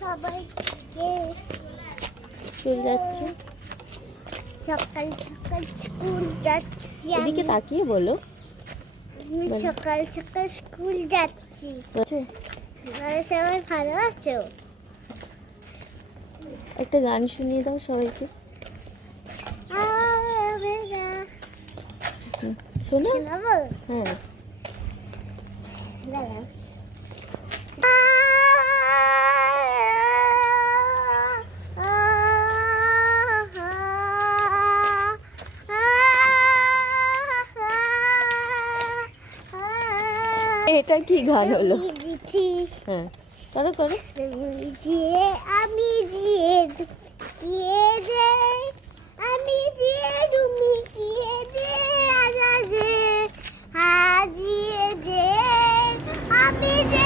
সবাইকে স্কুল যাচ্ছে। সকাল সকাল স্কুল যাচ্ছি। এদিকে তাকিয়ে বলো। আমি সকাল সকাল স্কুল যাচ্ছি। তোমরা সবাই ভালো আছো? একটা গান শুনিয়ে দাও সবাইকে। শোনো। শোনাবো? হ্যাঁ। দাঁড়াও। এটা কি গান হলো? হ্যাঁ, করো করো। আমি যে আমি যে তুমি কিয়ে যে আজা যে হাজিয়ে যে আমি যে